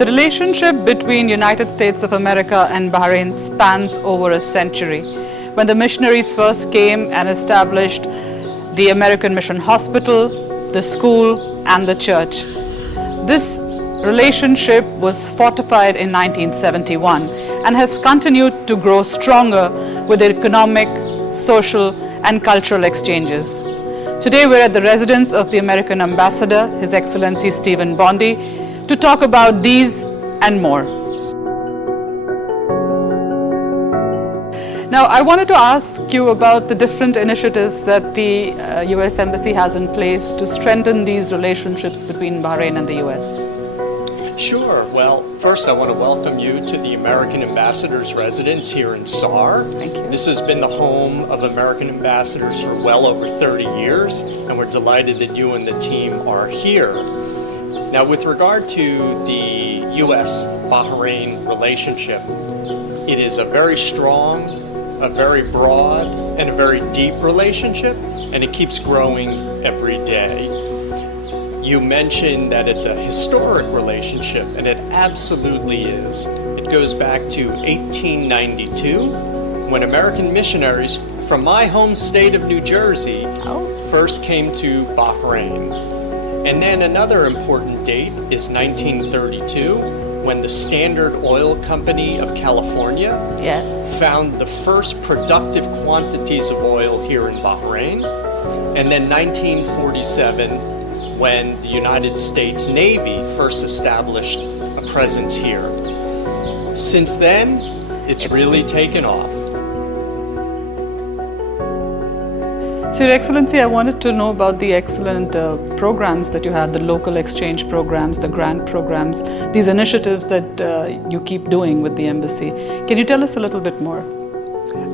The relationship between United States of America and Bahrain spans over a century. When the missionaries first came and established the American Mission Hospital, the school, and the church, this relationship was fortified in 1971 and has continued to grow stronger with economic, social, and cultural exchanges. Today we're at the residence of the American Ambassador, His Excellency Stephen Bondy, to talk about these and more. Now, I wanted to ask you about the different initiatives that the US Embassy has in place to strengthen these relationships between Bahrain and the US. Sure. Well, first I want to welcome you to the American Ambassador's residence here in SAR. Thank you. This has been the home of American ambassadors for well over 30 years, and we're delighted that you and the team are here. Now, with regard to the US-Bahrain relationship, it is a very strong, a very broad, and a very deep relationship, and it keeps growing every day. You mentioned that it's a historic relationship, and it absolutely is. It goes back to 1892, when American missionaries from my home state of New Jersey first came to Bahrain. And then another important date is 1932, when the Standard Oil Company of California found the first productive quantities of oil here in Bahrain. And then 1947, when the United States Navy first established a presence here. Since then, it's really taken off. So, Your Excellency, I wanted to know about the excellent programs that you had, the local exchange programs, the grant programs, these initiatives that you keep doing with the embassy. Can you tell us a little bit more?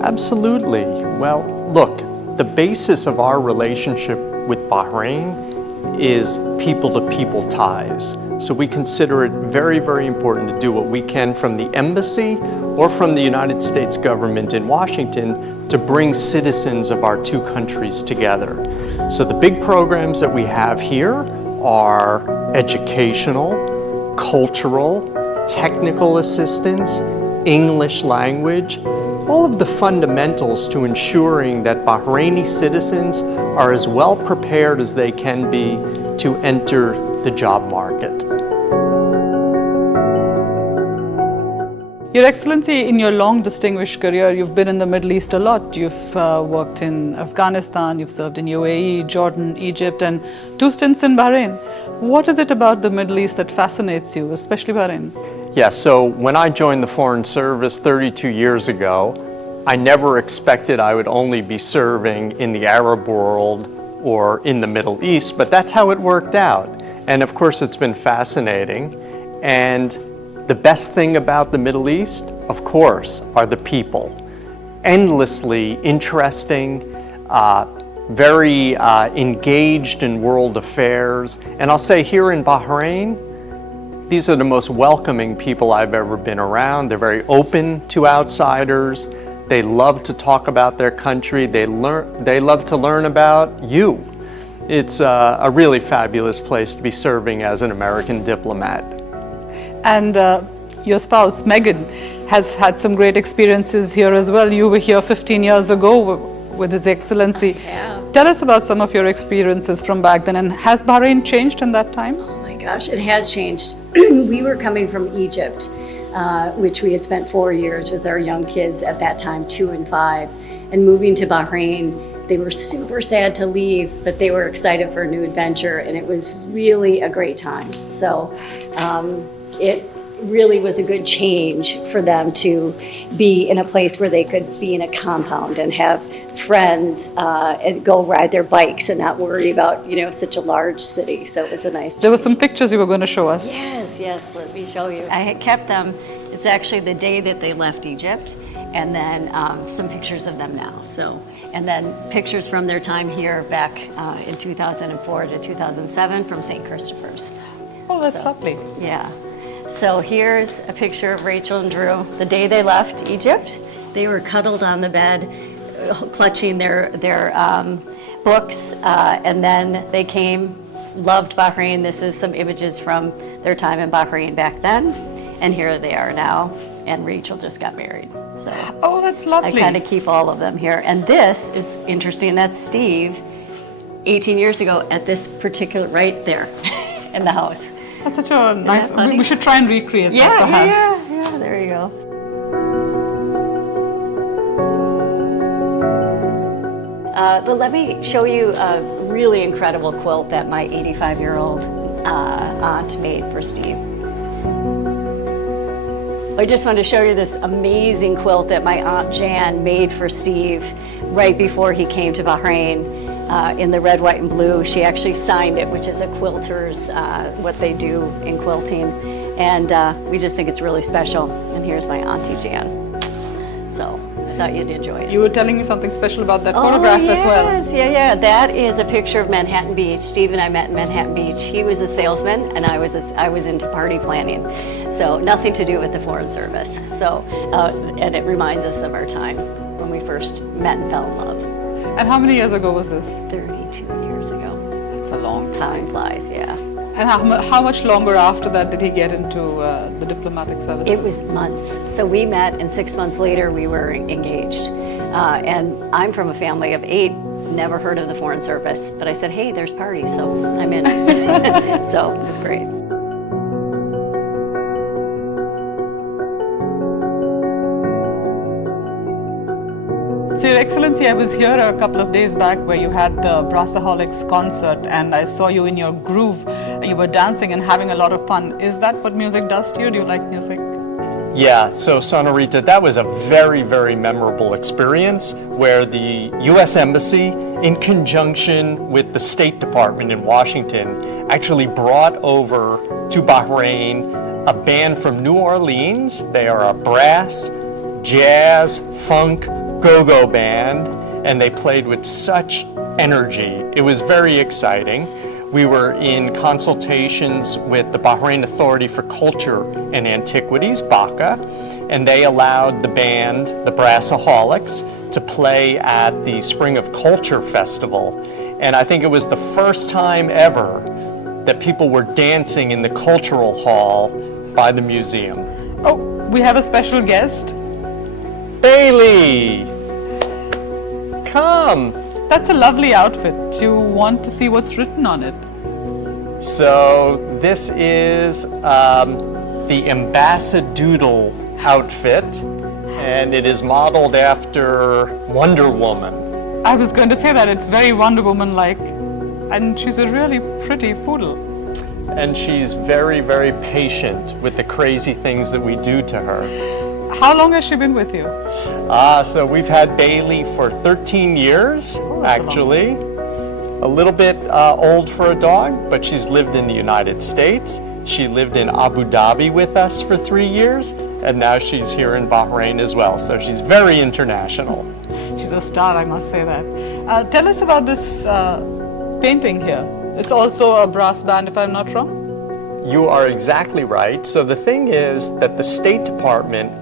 Absolutely. Well, look, the basis of our relationship with Bahrain is people-to-people ties. So we consider it very, very important to do what we can from the embassy or from the United States government in Washington to bring citizens of our two countries together. So the big programs that we have here are educational, cultural, technical assistance, English language, all of the fundamentals to ensuring that Bahraini citizens are as well prepared as they can be to enter the job market. Your Excellency, in your long distinguished career, you've been in the Middle East a lot. You've worked in Afghanistan, you've served in UAE, Jordan, Egypt, and 2 stints in Bahrain. What is it about the Middle East that fascinates you, especially Bahrain? Yeah, so when I joined the Foreign Service 32 years ago, I never expected I would only be serving in the Arab world or in the Middle East, but that's how it worked out. And of course, it's been fascinating. And the best thing about the Middle East, of course, are the people. Endlessly interesting, very engaged in world affairs. And I'll say here in Bahrain, these are the most welcoming people I've ever been around. They're very open to outsiders. They love to talk about their country. They love to learn about you. It's a really fabulous place to be serving as an American diplomat. And your spouse, Megan, has had some great experiences here as well. You were here 15 years ago with His Excellency. Tell us about some of your experiences from back then, and has Bahrain changed in that time? Oh my gosh, it has changed. We were coming from Egypt, which we had spent 4 years with our young kids at that time, 2 and 5, and moving to Bahrain. They were super sad to leave, but they were excited for a new adventure, and it was really a great time. So it really was a good change for them to be in a place where they could be in a compound and have friends and go ride their bikes and not worry about, such a large city. So it was a nice change. There were some pictures you were going to show us. Yes, let me show you. I had kept them. It's actually the day that they left Egypt, and then some pictures of them now. So, and then pictures from their time here back in 2004 to 2007 from St. Christopher's. Oh, that's lovely. Yeah. So here's a picture of Rachel and Drew the day they left Egypt. They were cuddled on the bed, clutching their books, and then they came loved Bahrain. This is some images from their time in Bahrain back then, and here they are now. And Rachel just got married, so Oh, that's lovely. I kind of keep all of them here. And this is interesting. That's Steve, 18 years ago, at this particular right there in the house. That's such a nice. funny? We should try and recreate that, perhaps. Yeah. There you go. But let me show you a really incredible quilt that my 85-year-old aunt made for Steve. I just wanted to show you this amazing quilt that my Aunt Jan made for Steve right before he came to Bahrain in the red, white, and blue. She actually signed it, which is a quilter's, what they do in quilting. And we just think it's really special. And here's my Auntie Jan. So I thought you'd enjoy it. You were telling me something special about that photograph as well. Yeah. That is a picture of Manhattan Beach. Steve and I met in Manhattan Beach. He was a salesman, and I was into party planning. So nothing to do with the Foreign Service. So, and it reminds us of our time when we first met and fell in love. And how many years ago was this? 32 years ago. That's a long time. Time flies, yeah. And how much longer after that did he get into the diplomatic services? It was months. So we met, and 6 months later we were engaged. And I'm from a family of 8, never heard of the Foreign Service. But I said, hey, there's parties, so I'm in. So it was great. So, Your Excellency, I was here a couple of days back where you had the Brassaholics concert, and I saw you in your groove. You were dancing and having a lot of fun. Is that what music does to you? Do you like music? Yeah, so Sonorita, that was a very, very memorable experience where the U.S. Embassy, in conjunction with the State Department in Washington, actually brought over to Bahrain a band from New Orleans. They are a brass, jazz, funk, go-go band, and they played with such energy. It was very exciting. We were in consultations with the Bahrain Authority for Culture and Antiquities, BACA, and they allowed the band, the Brassaholics, to play at the Spring of Culture Festival. And I think it was the first time ever that people were dancing in the cultural hall by the museum. Oh, we have a special guest. Bailey! Come! That's a lovely outfit. Do you want to see what's written on it? So this is the ambassadoodle outfit, and it is modeled after Wonder Woman. I was going to say that it's very Wonder Woman-like, and she's a really pretty poodle. And she's very, very patient with the crazy things that we do to her. How long has she been with you? So we've had Bailey for 13 years, actually. A little bit old for a dog, but she's lived in the United States. She lived in Abu Dhabi with us for 3 years, and now she's here in Bahrain as well. So she's very international. She's a star, I must say that. Tell us about this painting here. It's also a brass band, if I'm not wrong. You are exactly right. So the thing is that the State Department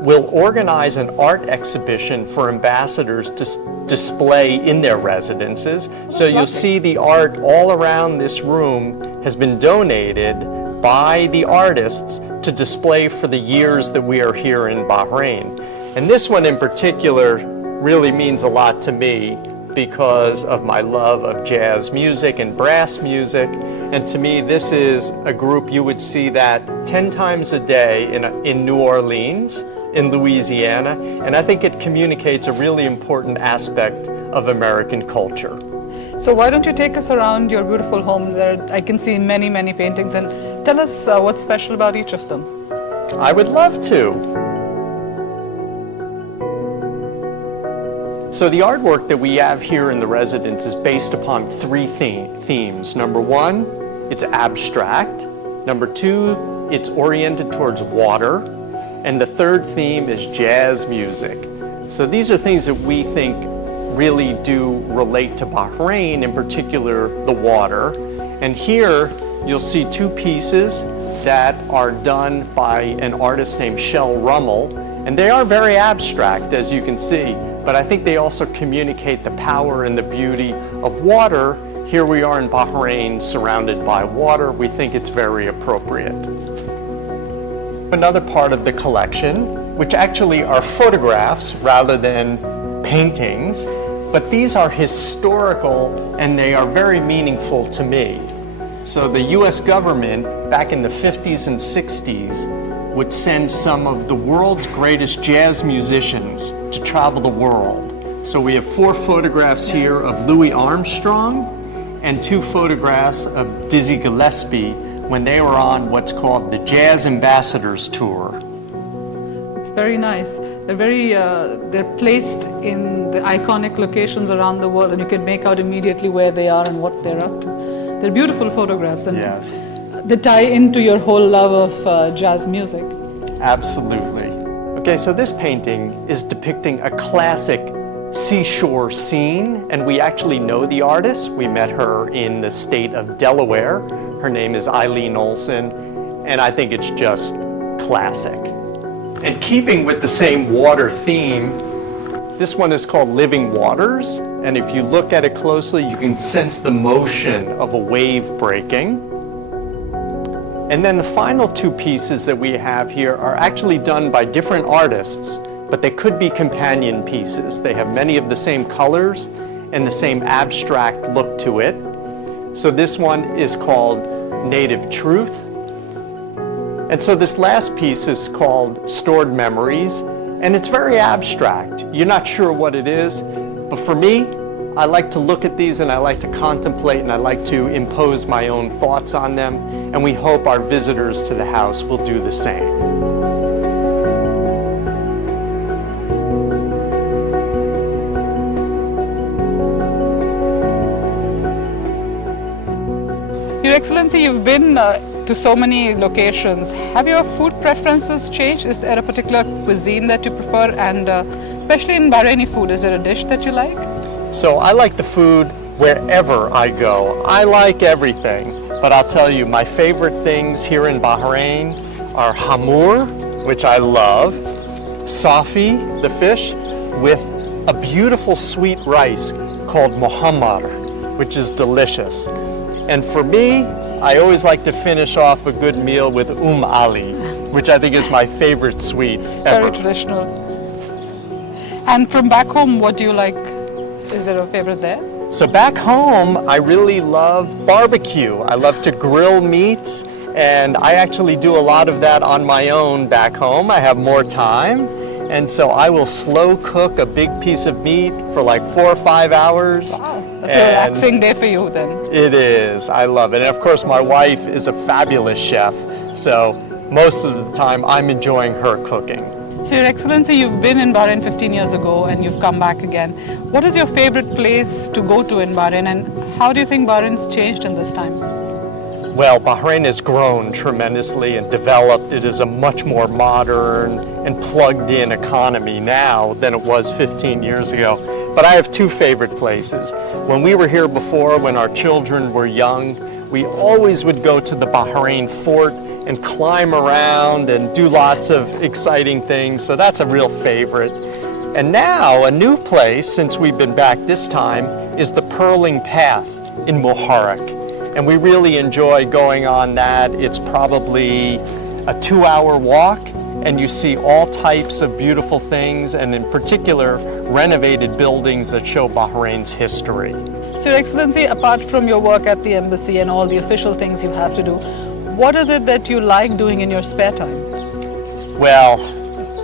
will organize an art exhibition for ambassadors to display in their residences. So you'll see the art all around this room has been donated by the artists to display for the years that we are here in Bahrain. And this one in particular really means a lot to me because of my love of jazz music and brass music. And to me, this is a group you would see that 10 times a day in New Orleans, in Louisiana, and I think it communicates a really important aspect of American culture. So why don't you take us around your beautiful home? I can see many, many paintings, and tell us what's special about each of them. I would love to. So the artwork that we have here in the residence is based upon 3 themes. Number 1, it's abstract. Number 2, it's oriented towards water. And the 3rd theme is jazz music. So these are things that we think really do relate to Bahrain, in particular the water. And here you'll see 2 pieces that are done by an artist named Shel Rummel. And they are very abstract, as you can see, but I think they also communicate the power and the beauty of water here we are in Bahrain surrounded by water. We think it's very appropriate. Another part of the collection, which actually are photographs rather than paintings, but these are historical and they are very meaningful to me. So the US government back in the 50s and 60s would send some of the world's greatest jazz musicians to travel the world. So we have 4 photographs here of Louis Armstrong and 2 photographs of Dizzy Gillespie when they were on what's called the Jazz Ambassadors Tour. It's very nice. They're placed in the iconic locations around the world, and you can make out immediately where they are and what they're up to. They're beautiful photographs, and Yes, they tie into your whole love of jazz music. absolutely. Okay, so this painting is depicting a classic seashore scene, and we actually know the artist. We met her in the state of Delaware. Her name is Eileen Olson, and I think it's just classic. And keeping with the same water theme, this one is called Living Waters, and if you look at it closely, you can sense the motion of a wave breaking. And then the final 2 pieces that we have here are actually done by different artists, but they could be companion pieces. They have many of the same colors and the same abstract look to it. So this one is called Native Truth. And so this last piece is called Stored Memories, and it's very abstract. You're not sure what it is, but for me, I like to look at these and I like to contemplate and I like to impose my own thoughts on them, and we hope our visitors to the house will do the same. Your Excellency, you've been to so many locations. Have your food preferences changed? Is there a particular cuisine that you prefer? And especially in Bahraini food, is there a dish that you like? So I like the food wherever I go. I like everything, but I'll tell you, my favorite things here in Bahrain are hamur, which I love, safi, the fish, with a beautiful sweet rice called muhammar, which is delicious. And for me, I always like to finish off a good meal with Ali, which I think is my favorite sweet ever. Very traditional. And from back home, what do you like? Is there a favorite there? So back home, I really love barbecue. I love to grill meats, and I actually do a lot of that on my own back home. I have more time, and so I will slow cook a big piece of meat for like 4 or 5 hours. Wow, that's a relaxing day for you then. It is. I love it. And of course, my wife is a fabulous chef, so most of the time I'm enjoying her cooking. So, Your Excellency, you've been in Bahrain 15 years ago and you've come back again. What is your favorite place to go to in Bahrain, and how do you think Bahrain's changed in this time? Well, Bahrain has grown tremendously and developed. It is a much more modern and plugged-in economy now than it was 15 years ago. But I have 2 favorite places. When we were here before, when our children were young, we always would go to the Bahrain fort and climb around and do lots of exciting things. So that's a real favorite. And now a new place, since we've been back this time, is the Purling Path in Muharraq. And we really enjoy going on that. It's probably a 2-hour walk, and you see all types of beautiful things, and in particular, renovated buildings that show Bahrain's history. So, Your Excellency, apart from your work at the embassy and all the official things you have to do, what is it that you like doing in your spare time? Well,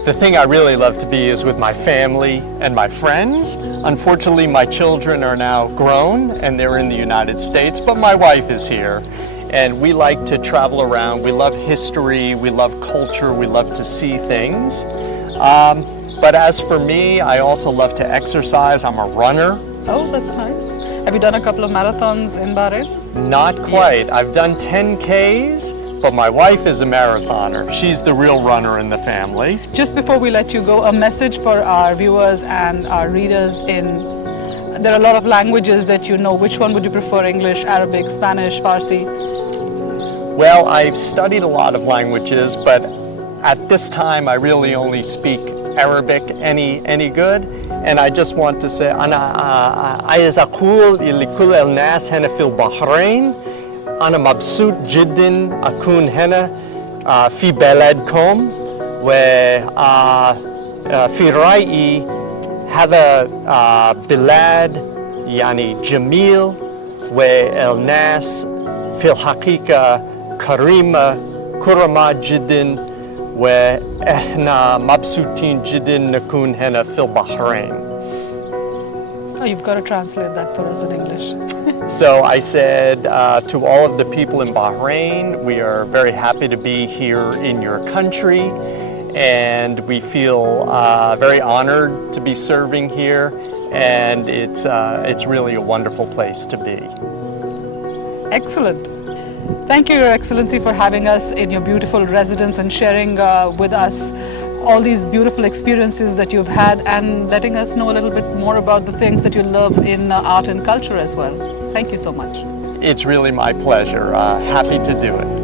the thing I really love to be is with my family and my friends. Unfortunately, my children are now grown and they're in the United States, but my wife is here. And we like to travel around. We love history, we love culture, we love to see things. But as for me, I also love to exercise. I'm a runner. Oh, that's nice. Have you done a couple of marathons in Bahrain? Not quite. I've done 10Ks, but my wife is a marathoner. She's the real runner in the family. Just before we let you go, a message for our viewers and our readers there are a lot of languages that you know. Which one would you prefer? English, Arabic, Spanish, Farsi? Well, I've studied a lot of languages, but at this time I really only speak Arabic any good, And I just want to say أنا عايز أقول لكل الناس هنا في البحرين أنا مبسوط جدا أكون هنا في بلدكم وفي رأيي هذا بلاد يعني جميل والناس في الحقيقة كرماء جدا وإحنا مبسوطين جدا نكون هنا في البحرين. Oh, you've got to translate that for us in English. So I said to all of the people in Bahrain, we are very happy to be here in your country, and we feel very honored to be serving here, and it's really a wonderful place to be. Excellent. Thank you, Your Excellency, for having us in your beautiful residence and sharing with us all these beautiful experiences that you've had and letting us know a little bit more about the things that you love in art and culture as well. Thank you so much. It's really my pleasure. Happy to do it.